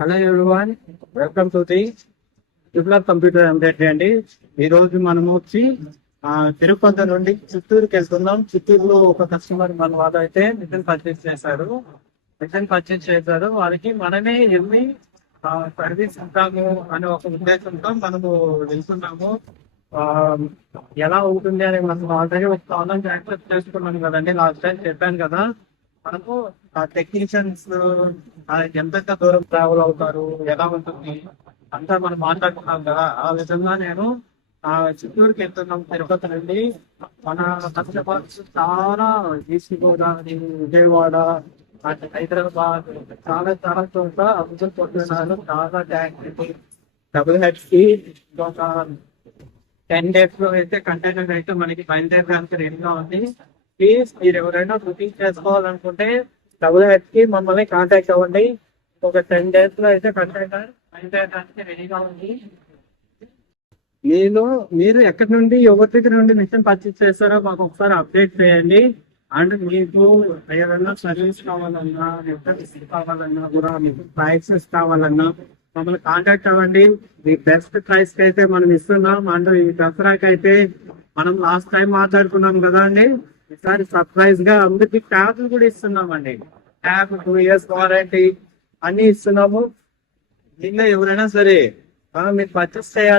Hello everyone, welcome to the Viplav computer embroidery అండి. ఈ రోజు మనము వచ్చి తిరుపతి నుండి చిత్తూరుకి వెళ్తున్నాం. చిత్తూరులో ఒక కస్టమర్ మన వాళ్ళు అయితే మిషన్ పర్చేస్ చేశారు. వారికి మనమే వెళ్ళి సర్వీస్ ఉంటాము అనే ఒక ఉద్దేశంతో మనము వెళ్తున్నాము. ఆ ఎలా ఉంటుంది అని మనం ఆల్రెడీ ఒక ఆన్లైన్ యాక్సెస్ చేసుకున్నాం కదండి. లాస్ట్ టైం చెప్పాను కదా, మనము టెక్నీషియన్స్ ఎంత దూరం ట్రావెల్ అవుతారు, ఎలా ఉంటుంది అంతా మనం మాట్లాడుకున్నాం కదా. ఆ విధంగా నేను చిత్తూరుకి వెళ్తున్నాం తిరుపతి నుండి. మన కస్టమర్స్ చాలా ఈస్ట్ గోదావరి, విజయవాడ, హైదరాబాద్ చాలా చాలా చోట్ల అభివృద్ధి పొందుతున్నారు. చాలా ట్యాంక్ WHP ఒక 10 days లో అయితే కంటైనర్ అయితే మనకి బయలుదేరడానికి రెడీగా ఉంది. ప్లీజ్ మీరు ఎవరైనా బుకింగ్ చేసుకోవాలనుకుంటే WHP మమ్మల్ని కాంటాక్ట్ అవ్వండి. ఒక 10 days లో అయితే కంటైనర్ బయలుదేరడానికి రెడీగా ఉంది. మీరు ఎక్కడి నుండి ఎవరి దగ్గర నుండి మిషన్ పర్చేస్ చేస్తారో మాకు ఒకసారి అప్డేట్ చేయండి. అండ్ మీకు ఏదైనా సర్వీస్ కావాలన్నా, కావాలన్నా కూడా, మీకు ప్రైసెస్ కావాలన్నా మమ్మల్ని కాంటాక్ట్ అవ్వండి. మీ బెస్ట్ ప్రైస్ కి అయితే మనం ఇస్తున్నాం. అండ్ ఈ దసరాకి అయితే మనం లాస్ట్ టైం మాట్లాడుకున్నాం కదా అండి, ఈసారి సర్ప్రైజ్ గా అందరికి ట్యాబ్లు కూడా ఇస్తున్నాం అండి. ట్యాబ్ 2 years వారంటీ అన్ని ఇస్తున్నాము. దీనిలో ఎవరైనా సరే మీరు పర్చేస్ చేయాలి